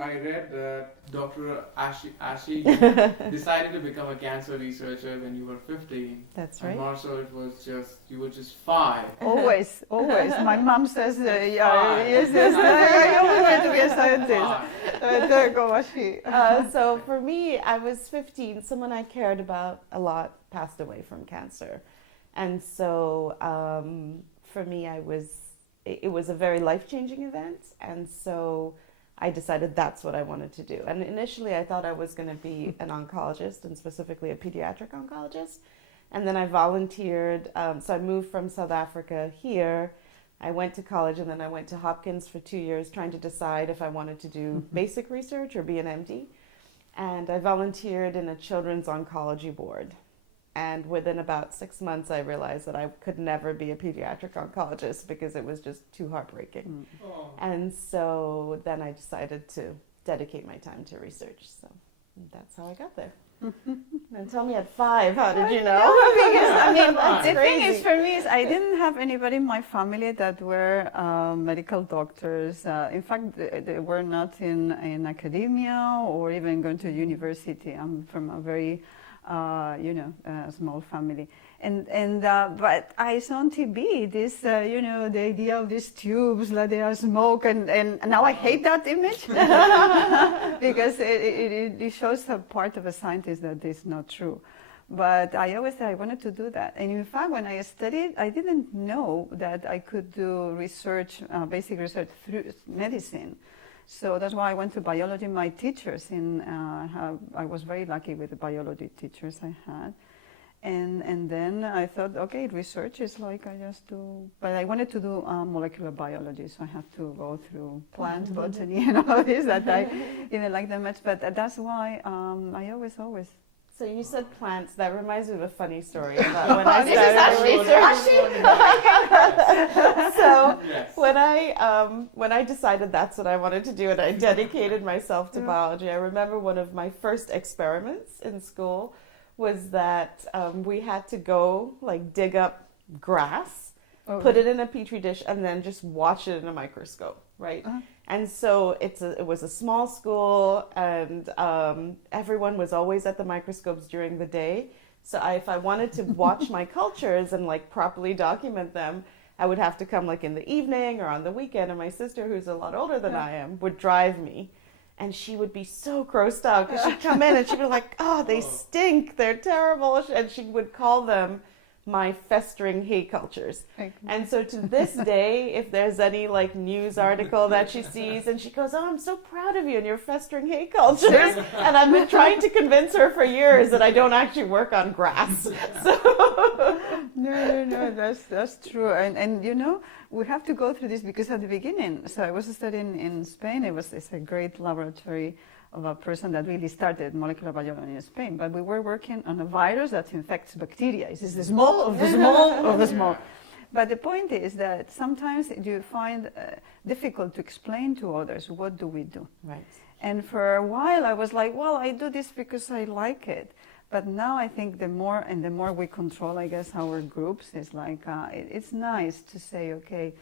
I read that Dr. Ashi decided to become a cancer researcher when you were 15. That's And right. Marisol, it was just, you were just 5. Always, always. My mom says, yeah, Fine. yes, yes, I always want to be a scientist. Fine. Go, Ashi. So for me, I was 15. Someone I cared about a lot passed away from cancer. And so for me, it was a very life-changing event. And so I decided that's what I wanted to do. And initially, I thought I was going to be an oncologist, and specifically a pediatric oncologist. And then I volunteered. So I moved from South Africa here. I went to college, and then I went to Hopkins for 2 years trying to decide if I wanted to do basic research or be an MD. And I volunteered in a children's oncology board. And within about 6 months, I realized that I could never be a pediatric oncologist because it was just too heartbreaking. Oh. And so then I decided to dedicate my time to research. So that's how I got there. And tell me at 5, how did you know? I mean, That's the thing is crazy. for me is I didn't have anybody in my family that were medical doctors. In fact, they were not in academia or even going to university. I'm from a very small family. But I saw on TV this, the idea of these tubes, like they are smoke, and now I hate that image because it shows a part of a scientist that is not true. But I always said I wanted to do that. And in fact, when I studied, I didn't know that I could do research, basic research through medicine. So that's why I went to biology. My teachers I was very lucky with the biology teachers I had. And then I thought, okay, research is like I just do, but I wanted to do molecular biology, so I have to go through plant botany and all this that I didn't like that much. But that's why I always. So you said plants. That reminds me of a funny story about when I started research. So Yes. when I decided that's what I wanted to do and I dedicated myself to biology, I remember one of my first experiments in school was that we had to go dig up grass, put it in a petri dish, and then just watch it in a microscope, right? And so it was a small school, and everyone was always at the microscopes during the day. So if I wanted to watch my cultures and properly document them, I would have to come in the evening or on the weekend. And my sister, who's a lot older than I am, would drive me. And she would be so grossed out because she'd come in and she'd be like, oh, they stink. They're terrible. And she would call them my festering hay cultures. And so to this day, if there's any news article that she sees and she goes, oh, I'm so proud of you and your festering hay cultures. And I've been trying to convince her for years that I don't actually work on grass. So No, that's true. And we have to go through this because at the beginning, so I was studying in Spain. It's a great laboratory of a person that really started molecular biology in Spain. But we were working on a virus that infects bacteria. It's the small of the small of the small. But the point is that sometimes you find difficult to explain to others, what do we do? right. And for a while I was like, well, I do this because I like it. But now I think the more we control, I guess, our groups, it's it's nice to say, okay,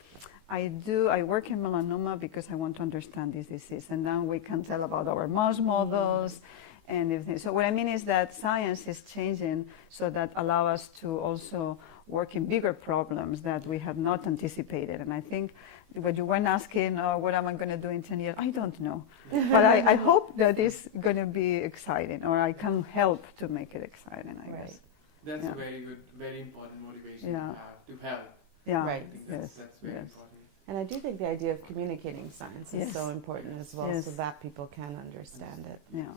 I work in melanoma because I want to understand this disease. And now we can tell about our mouse models and everything. So what I mean is that science is changing so that allow us to also work in bigger problems that we had not anticipated. And I think what you weren't asking, what am I going to do in 10 years? I don't know. But I hope that it's going to be exciting, or I can help to make it exciting, I guess. That's Yeah. a very good, very important motivation Yeah. to help. Yeah. Right. I think Yes. that's very Yes. important. And I do think the idea of communicating science is Yes. so important as well, Yes. so that people can understand it. Yeah.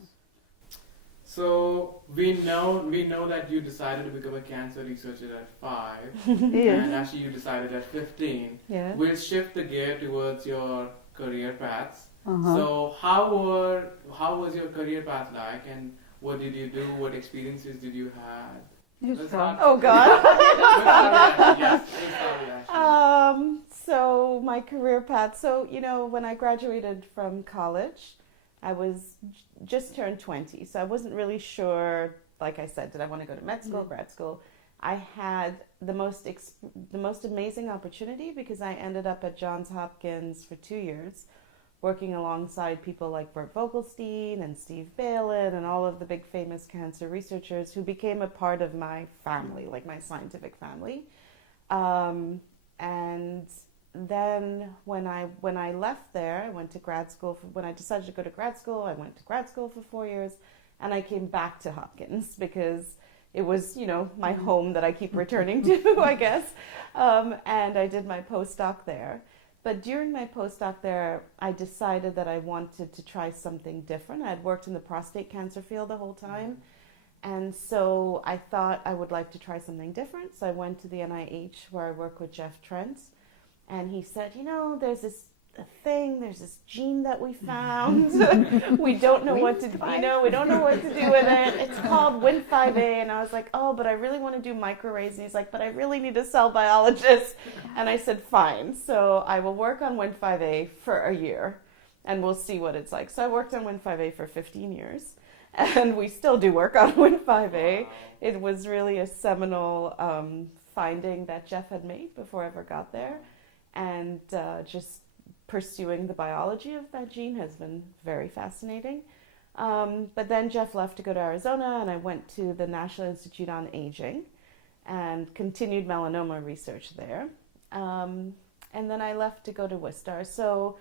So we know that you decided to become a cancer researcher at 5, Yes. and actually you decided at 15. Yeah. We'll shift the gear towards your career paths. Uh-huh. So how was your career path like, and what did you do? What experiences did you have? You Let's start. start- Oh God. Let's start with Ashley. Yes, let's start with Ashley. So my career path. So when I graduated from college, I was just turned 20. So I wasn't really sure. Like I said, did I want to go to med school, grad school? I had the most amazing opportunity because I ended up at Johns Hopkins for 2 years, working alongside people like Bert Vogelstein and Steve Balin and all of the big famous cancer researchers who became a part of my family, like my scientific family. And then when I left there, I went to grad school. When I decided to go to grad school, I went to grad school for 4 years, and I came back to Hopkins because it was, my home that I keep returning to, I guess. And I did my postdoc there. But during my postdoc there, I decided that I wanted to try something different. I had worked in the prostate cancer field the whole time. And so I thought I would like to try something different. So I went to the NIH where I work with Jeff Trent. And he said, there's this gene that we found. We don't know what to do. We don't know what to do with it. It's called Wnt5a. And I was like, oh, but I really want to do microarrays. And he's like, but I really need a cell biologist. And I said, fine. So I will work on Wnt5a for a year, and we'll see what it's like. So I worked on Wnt5a for 15 years, and we still do work on Wnt5a. It was really a seminal finding that Jeff had made before I ever got there. And just pursuing the biology of that gene has been very fascinating. But then Jeff left to go to Arizona, and I went to the National Institute on Aging and continued melanoma research there. And then I left to go to Wistar. So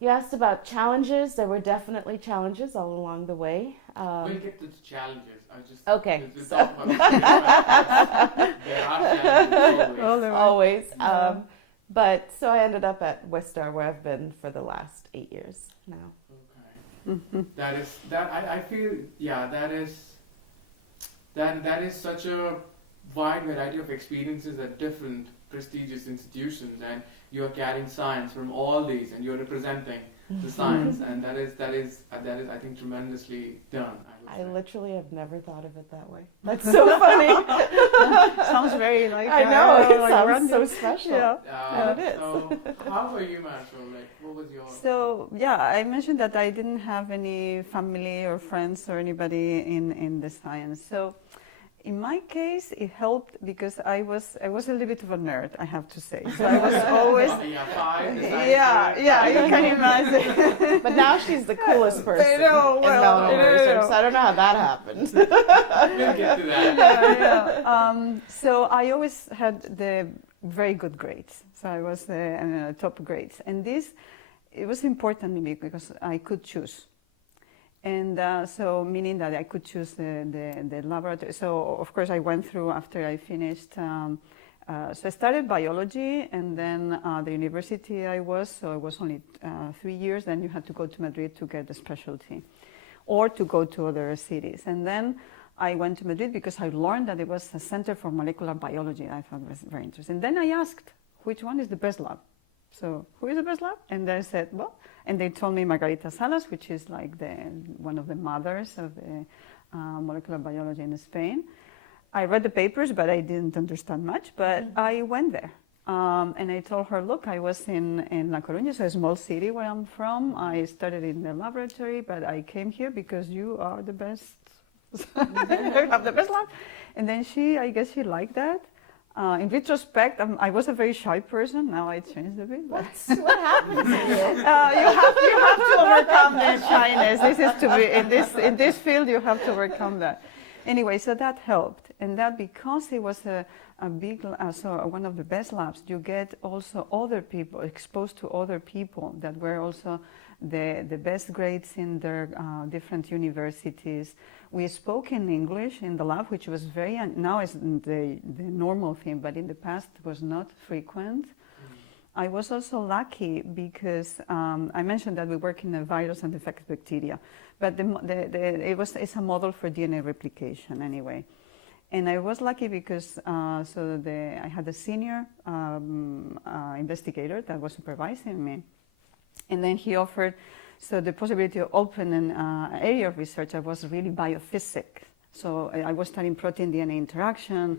you asked about challenges. There were definitely challenges all along the way. We'll get to the challenges. Okay. We'll talk about there are challenges always. But so I ended up at Wistar, where I've been for the last 8 years now. Okay. I feel, that is such a wide variety of experiences at different prestigious institutions, and you're carrying science from all these, and you're representing the science, and that is I think tremendously done. I literally have never thought of it that way. That's so funny. Sounds very like I know, it like sounds random. so special. Yeah. And it is. So how were you, Marisol? What was your... So yeah, I mentioned that I didn't have any family or friends or anybody in the science. So in my case, it helped because I was a little bit of a nerd, I have to say. So I was always yeah, you can imagine. But now she's the coolest person I know, in melanoma research. So I don't know how that happened. We'll get to that. So I always had the very good grades. So I was the top grades, and it was important to me because I could choose. And so meaning that I could choose the laboratory. So of course I went through after I finished. So I started biology, and then the university I was only 3 years. Then you had to go to Madrid to get the specialty, or to go to other cities. And then I went to Madrid because I learned that there was a center for molecular biology. I thought it was very interesting. And then I asked, which one is the best lab? So who is the best lab? And they said, well, and they told me Margarita Salas, which is like one of the mothers of the molecular biology in Spain. I read the papers, but I didn't understand much, but I went there. And I told her, look, I was in La Coruña, so a small city where I'm from. I started in the laboratory, but I came here because you are the best. You have the best lab. And then I guess she liked that. In retrospect, I was a very shy person. Now I changed a bit. What happened to you? You have to overcome the shyness. This is to be in this field. You have to overcome that. Anyway, so that helped, and that because it was a big, so one of the best labs, you get also other people exposed to other people that were also the best grades in their different universities. We spoke in English in the lab, which was now is the normal thing, but in the past was not frequent. I was also lucky because I mentioned that we work in a virus and infected bacteria, but it's a model for DNA replication anyway. And I was lucky because I had a senior investigator that was supervising me, and then he offered the possibility of opening an area of research. I was really biophysics, so I was studying protein-DNA interaction.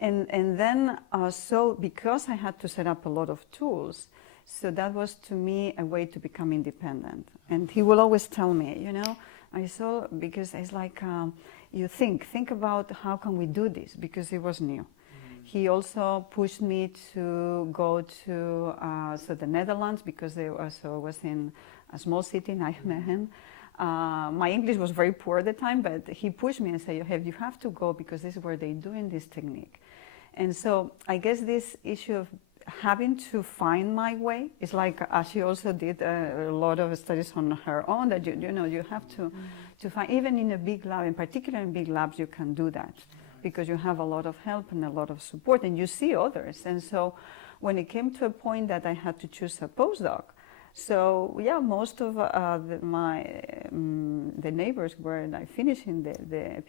And then, because I had to set up a lot of tools, so that was to me a way to become independent. And he will always tell me, because it's like, you think about how can we do this, because it was new. He also pushed me to go to the Netherlands, because I was in a small city, Nijmegen. My English was very poor at the time, but he pushed me and said, you have to go, because this is where they're doing this technique. And so I guess this issue of having to find my way is like, she also did a lot of studies on her own, that you have to find, even in a big lab, in particular in big labs, you can do that, because you have a lot of help and a lot of support, and you see others. And so when it came to a point that I had to choose a postdoc, so yeah, most of the neighbors where I finishing the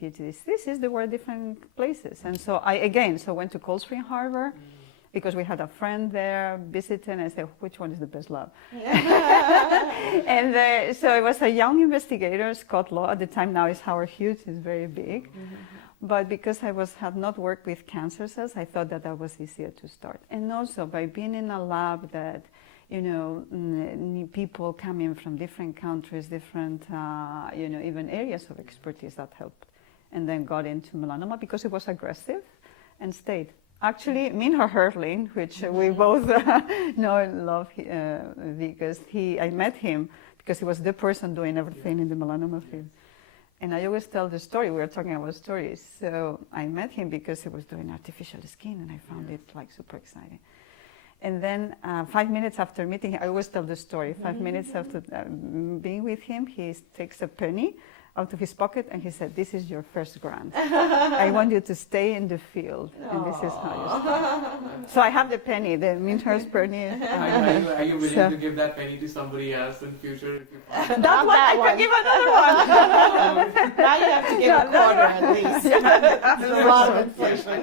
PhD thesis, they were different places. And so I went to Cold Spring Harbor, because we had a friend there visiting, and I said, which one is the best lab? And so it was a young investigator, Scott Law, at the time. Now is Howard Hughes, is very big. But because I had not worked with cancer cells, I thought that was easier to start. And also by being in a lab that, people coming from different countries, different, even areas of expertise, that helped. And then got into melanoma because it was aggressive, and stayed. Actually, Minha Hertling, which we both know and love, because I met him because he was the person doing everything in the melanoma field. And I always tell the story, we were talking about stories. So I met him because he was doing artificial skin, and I found it like super exciting. And then 5 minutes after meeting him, I always tell the story, 5 minutes after being with him, he takes a penny out of his pocket, and he said, "This is your first grant. I want you to stay in the field, and this is how you start." So I have the penny, the Minhurst penny. Are you willing to give that penny to somebody else in future? If you find That one, I can give another one. Now you have to give a quarter at least. There's a lot of inflation.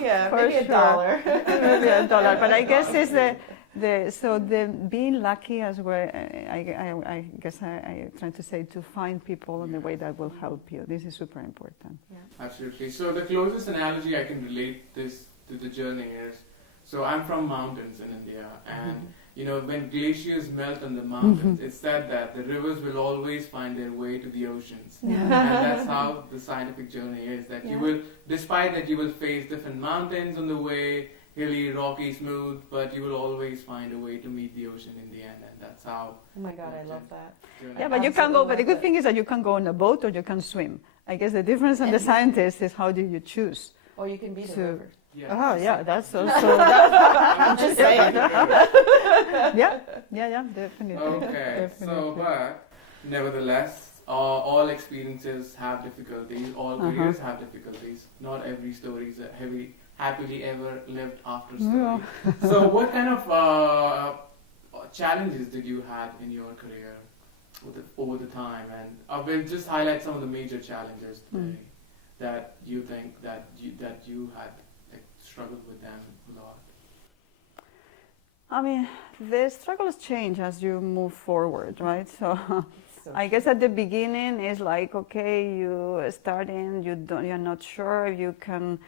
Yeah, For maybe sure. $1. Maybe $1. But I guess it's the being lucky as well. I guess I try to say, to find people in the way that will help you. This is super important. Yeah. Absolutely. So the closest analogy I can relate this to the journey is, so I'm from mountains in India, and when glaciers melt on the mountains, it's said that the rivers will always find their way to the oceans. And that's how the scientific journey is, that you will, despite that you will face different mountains on the way, hilly, rocky, smooth, but you will always find a way to meet the ocean in the end, and that's how. Oh my God, I love that. Yeah, but you can go. But the good thing is that you can go on a boat or you can swim. I guess the difference on the scientist is how do you choose? Or you can be the river. Yeah. Yeah, that's also. I'm just saying. Yeah, definitely. Okay, so but nevertheless, all experiences have difficulties. All careers have difficulties. Not every story is a happily ever lived after story. Yeah. So what kind of challenges did you have in your career over the time? And I will just highlight some of the major challenges today that you think that you had struggled with them a lot. I mean, the struggles change as you move forward, right? So I guess at the beginning it's like, okay, you starting, you're not sure if you can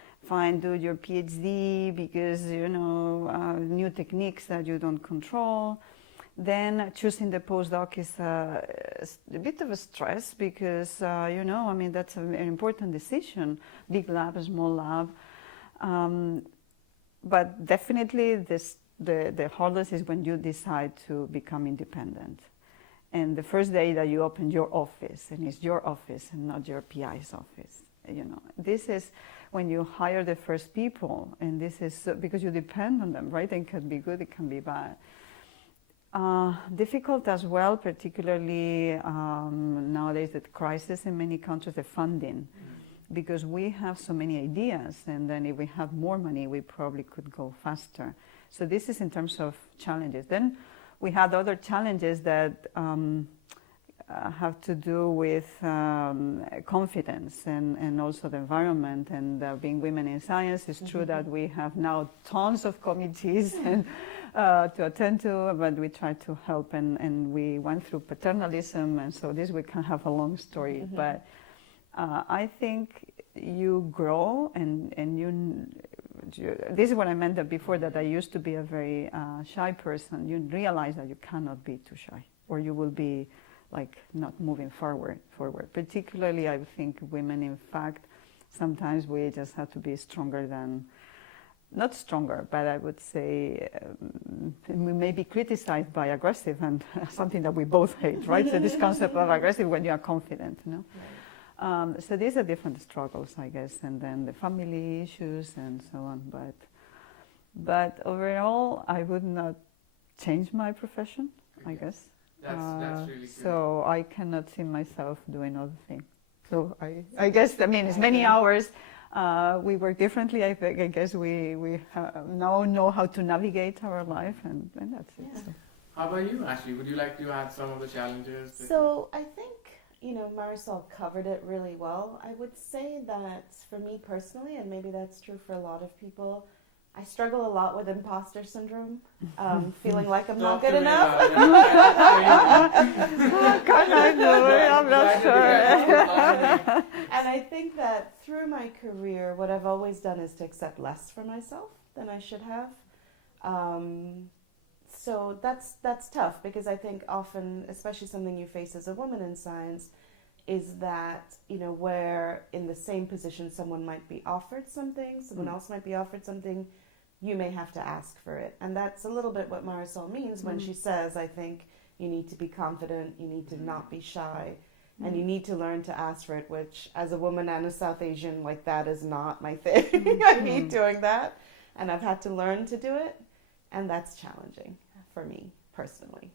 do your PhD because new techniques that you don't control. Then choosing the postdoc is a bit of a stress because that's an important decision. Big lab, small lab, but definitely the hardest is when you decide to become independent. And the first day that you open your office, and it's your office and not your PI's office, this is when you hire the first people, and this is because you depend on them, right? And it can be good, it can be bad. Difficult as well, particularly nowadays, the crisis in many countries, the funding, because we have so many ideas, and then if we have more money, we probably could go faster. So this is in terms of challenges. Then we had other challenges that have to do with confidence and also the environment and being women in science. It's true that we have now tons of committees and, to attend to, but we try to help and we went through paternalism, and so this we can have a long story. But I think you grow and this is what I meant before, that I used to be a very shy person. You realize that you cannot be too shy, or you will be like not moving forward. Particularly, I think women, in fact, sometimes we just have to be stronger than, not stronger, but I would say we may be criticized by aggressive, and something that we both hate, right? So this concept of aggressive when you are confident, you know. So these are different struggles, I guess, and then the family issues and so on. But overall, I would not change my profession, I guess. That's really good. So I cannot see myself doing other things. So I guess, I mean, it's many hours. We work differently. I think. I guess we now know how to navigate our life, and that's it. Yeah. So. How about you, Ashley? Would you like to add some of the challenges? So I think, Marisol covered it really well. I would say that for me personally, and maybe that's true for a lot of people, I struggle a lot with imposter syndrome, feeling like I'm not good enough. I'm not sure. And I think that through my career, what I've always done is to accept less for myself than I should have. So that's tough, because I think often, especially something you face as a woman in science, is that, where in the same position someone might be offered something, someone else might be offered something, you may have to ask for it. And that's a little bit what Marisol means when she says, I think you need to be confident, you need to not be shy, and you need to learn to ask for it, which as a woman and a South Asian, like, that is not my thing. I hate doing that. And I've had to learn to do it. And that's challenging for me personally.